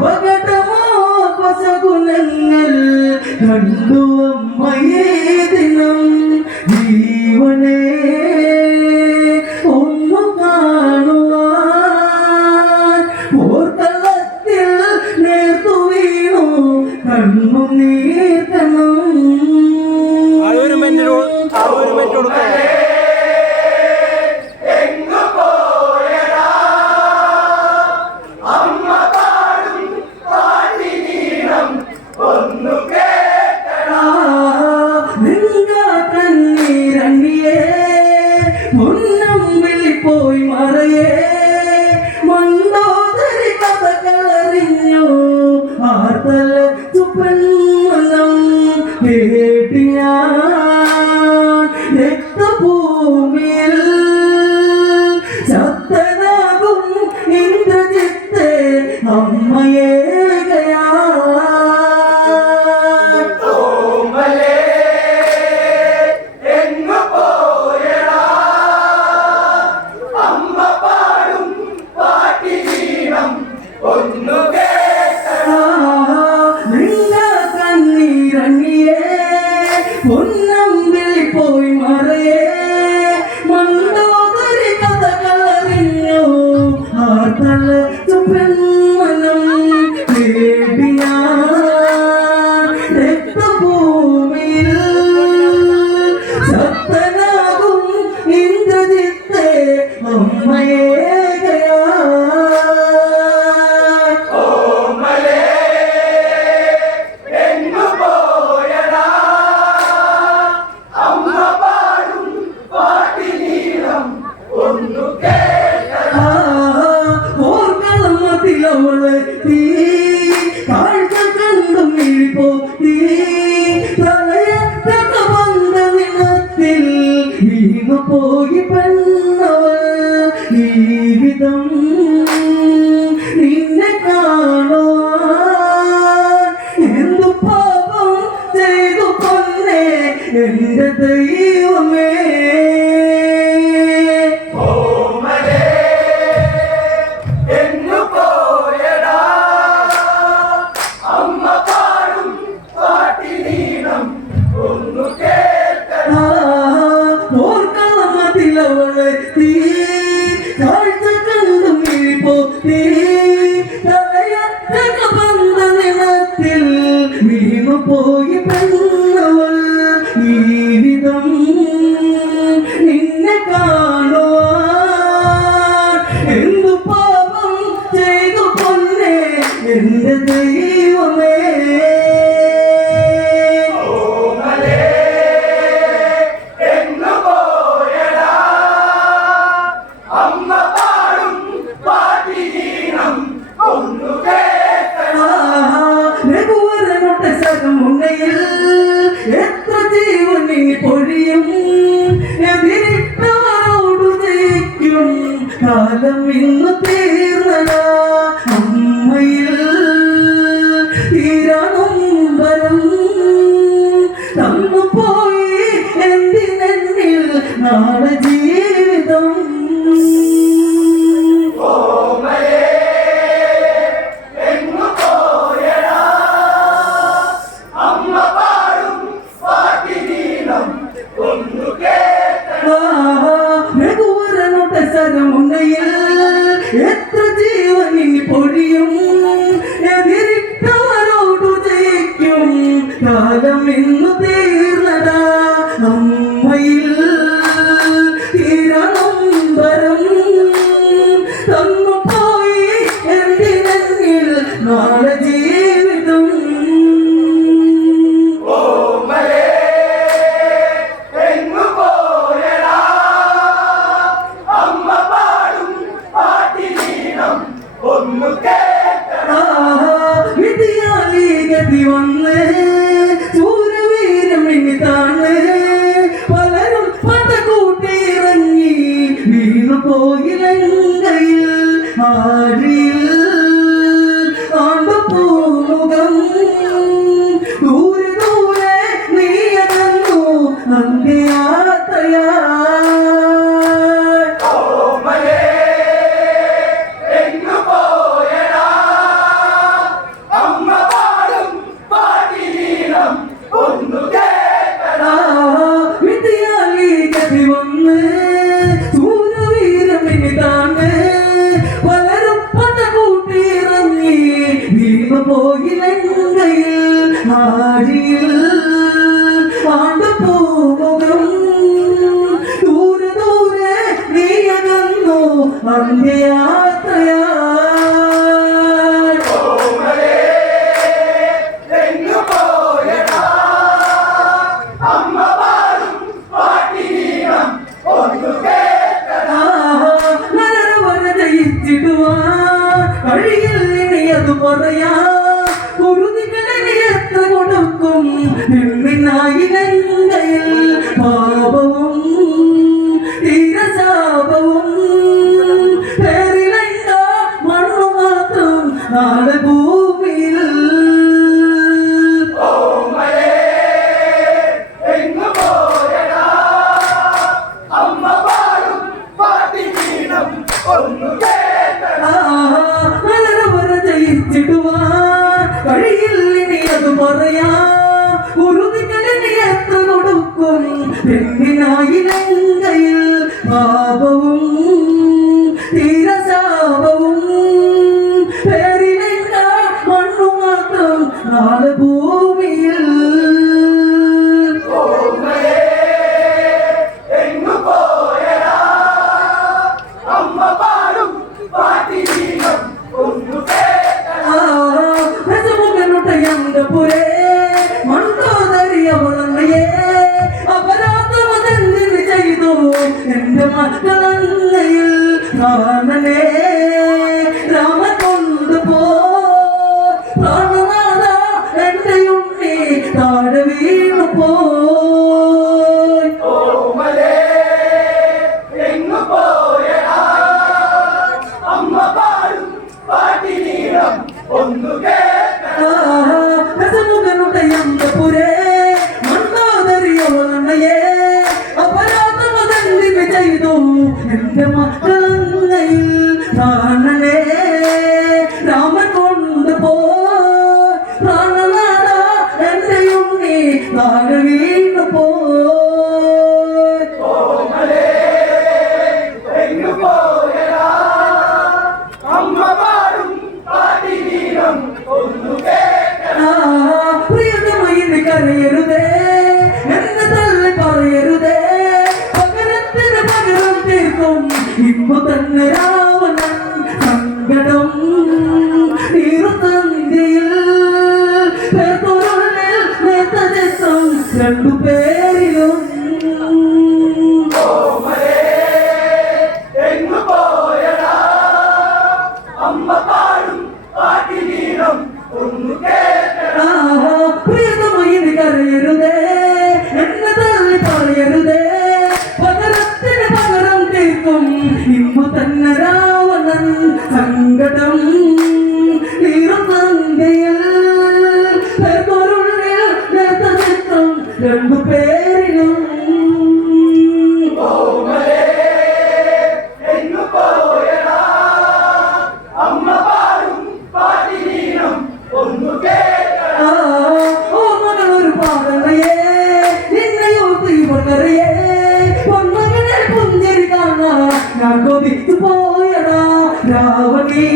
അപകടമോ പശകുലങ്ങൾ കണ്ടു അമ്മയേ ദിനം ജീവനെ ഒന്നു കാണുവാൻ ഓർത്തളത്തിൽ നേർത്തു വീണു കണ്ണു നീർക്കണം പോയി മറയേ മണ്ടോദരി കഥകളറിഞ്ഞു ആർത്തല സുപ്പന്മനം കേട്ടി ഞാൻ രക്തഭൂമിയിൽ ശക്തനാകും ഇന്ദ്രജിത്തെ അമ്മയെ പൊന്നമ്പിളി പോയി മറയേ മണ്ടോദരി കഥകളറിഞ്ഞു ആർത്തല സുപ്പന്മനം കേട്ടി ഞാൻ രക്തഭൂമിയിൽ ശക്തനാകും ഇന്ദ്രജിത്തെ അമ്മയെ കാഴ്ച കണ്ടും പോത്തി തലയറ്റ വന്ന നിലത്തിൽ വീണു പോയി പെണ്ണവൾ ജീവിതം നിന്നെ കാണുവാൻ എന്തു പാപം ചെയ്തു പൊന്നെ എന്റെ ദൈവമേ കാഴ്ച കണ്ടും പോത്തി തലയറ്റ ബന്ധ നിലത്തിൽ വീണു പോയി പെണ്ണവൾ ജീവിതം നിന്നെ കാണുവാൻ എന്തു പാപം ചെയ്തു പൊന്നെ എന്റെ ദൈവമേ എത്ര ജീവനി പൊഴിയും എതിരിട്ടവരോടു ജയിക്കും കാലം ഇന്ന് തീർന്നടാ അമ്മയിൽ തീരാനൊമ്പരം തന്നു പോയി എന്തിനെന്നിൽ നാളെ ജീവിതം എത്ര ജീവനി പൊഴിയും എതിരിട്ടവരോടു ജയിക്കും കാലം ഇന്ന് തീർന്നടാ അമ്മയിൽ തീരാനൊമ്പരം തന്നു പോയി എന്തിനെന്നിൽ നാളെ ജീവിതം വിധിയാലി വന്ന് സൂര്യവീരം ഇനി താന്ന് പലരും പത കൂട്ടിയിറങ്ങി വീണു പോയിലങ്കയിൽ ആഴിയിൽ ആണ്ടുപൂമുഖം ദൂരെ ദൂരെ നീയകന്നു അന്ത്യയാത്രയാ ആഴിയിൽ ആണ്ടുപോകും ദൂരെ ദൂരെ നീയകന്നു അന്ത്യയാത്രയാ കഴിയില്ലത് പറയാ കുരുതികളെ എത്ര കൊടുക്കും നിന്നായിരങ്കയിൽ പാപവും തീരശാപവും പേരിലല്ല മണ്ണു മാത്രം നാളെ ഭൂമിയിൽ കഴിയില്ലത് പറയാ കുരുതികളിന് എത്ര കൊടുക്കും പെണ്ണിനായിരങ്കയിൽ പാപവും തീരശാപവും പേരിലില്ല മണ്ണു മാത്രം നാളെ ഭൂമിയിൽ എന്റെ മക്കളങ്ങയിൽ പ്രാണനെ രാമ കൊണ്ടുപോ പ്രാണനാഥ എന്റെ ഉണ്ണി താഴെ വീണു പോ എന്റെ മക്കളങ്ങയിൽ പ്രാണനെ രാമൻ കൊണ്ടുപോ പ്രാണനാഥ എന്റെ ഉണ്ണി താഴെ വീണു പോ പ്രിയതമയിന് കരയരുതേ എന്നെ തള്ളി പറയരുതേ പകരത്തിന് പകരം തീർക്കും ഇപ്പൊ തന്നെ രാവണൻ സങ്കടം തീർത്തന്തിയിൽ പേർക്കുള്ളിൽ നേതൃത്വം രണ്ടുപേരിലും പ്രിയതമയിന് കരയരുതേ എന്നെ തള്ളി പറയരുതേ പകരത്തിന് പകരം തീർക്കും ഇപ്പൊ തന്നെ രാവണൻ സങ്കടം തീർത്തന്തിയിൽ പേർക്കുള്ളിൽ നേതൃത്വം രണ്ടുപേരിലും ഓർമ്മകളൊരു പാടവയേ നിന്നെയോർത്ത് ഇവർക്കറിയേ പൊന്മകളെ പുഞ്ചിരി കാണാ ഞാൻ കൊതിച്ചു പോയടാ രാവണേ